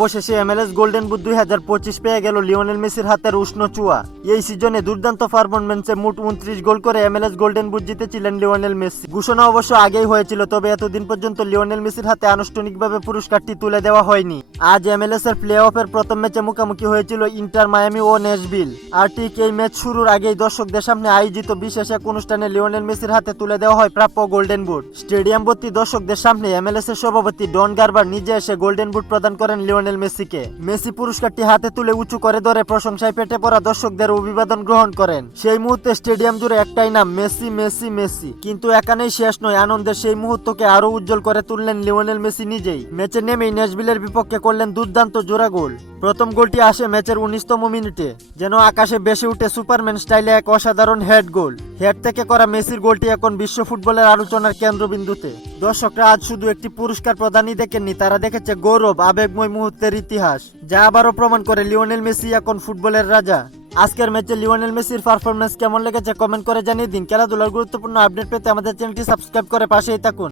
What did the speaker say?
অবশেষে MLS golden boot দুই হাজার পঁচিশ পেয়ে গেল লিওনেল মেসির হাতের উষ্ণ চুয়া। এই সিজনে দুর্দান্ত পারফরমেন্সে মোট উনত্রিশ গোল করে এমএলএস গোল্ডেন বুট জিতেছিলেন লিওনেল মেসি। ঘোষণা অবশ্য আগেই হয়েছিল, তবে এতদিন পর্যন্ত লিওনেল মেসির হাতে আনুষ্ঠানিকভাবে পুরস্কারটি তুলে দেওয়া হয়নি। আজ এমএলএস এর প্লে অফের প্রথম ম্যাচে মুখোমুখি হয়েছিল ইন্টার মায়ামি ও নেশবিল আর ঠিক এই ম্যাচ শুরুর আগেই দর্শকদের সামনে আয়োজিত বিশেষ এক অনুষ্ঠানে লিওনেল মেসির হাতে তুলে দেওয়া হয় প্রাপ্য গোল্ডেন বুট। স্টেডিয়াম ভর্তি দর্শকদের সামনে এমএলএস এর সভাপতি ডন গারবার নিজে এসে গোল্ডেন বুট প্রদান করেন লিওনেল মেসিকে। মেসি পুরস্কারটি হাতে তুলে উঁচু করে ধরে প্রশংসায় পেটে পড়া দর্শকদের অভিবাদন গ্রহণ করেন। সেই মুহূর্তে স্টেডিয়াম জুড়ে একটাই নাম, মেসি মেসি মেসি। কিন্তু এখানেই শেষ নয়, আনন্দের সেই মুহূর্তকে আরও উজ্জ্বল করে তুললেন লিওনেল মেসি নিজেই। ম্যাচে নেমেই নেসবিলের বিপক্ষে করলেন দুর্দান্ত জোড়া গোল। প্রথম গোলটি আসে ম্যাচের উনিশতম মিনিটে, যেন আকাশে বেশি উঠে সুপারম্যান স্টাইলে এক অসাধারণ হেড গোল। হেড থেকে করা মেসির গোলটি এখন বিশ্ব ফুটবলের আলোচনার কেন্দ্রবিন্দুতে। দর্শকরা আজ শুধু একটি পুরস্কার প্রদানই দেখেননি, তারা দেখেছে গৌরব, আবেগময় মুহূর্তের ইতিহাস, যা আবারও প্রমাণ করে লিওনেল মেসি এখন ফুটবলের রাজা। আজকের ম্যাচে লিওনেল মেসির পারফরমেন্স কেমন লেগেছে কমেন্ট করে জানিয়ে দিন। খেলাধুলার গুরুত্বপূর্ণ আপডেট পেতে আমাদের চ্যানেলটি সাবস্ক্রাইব করে পাশেই থাকুন।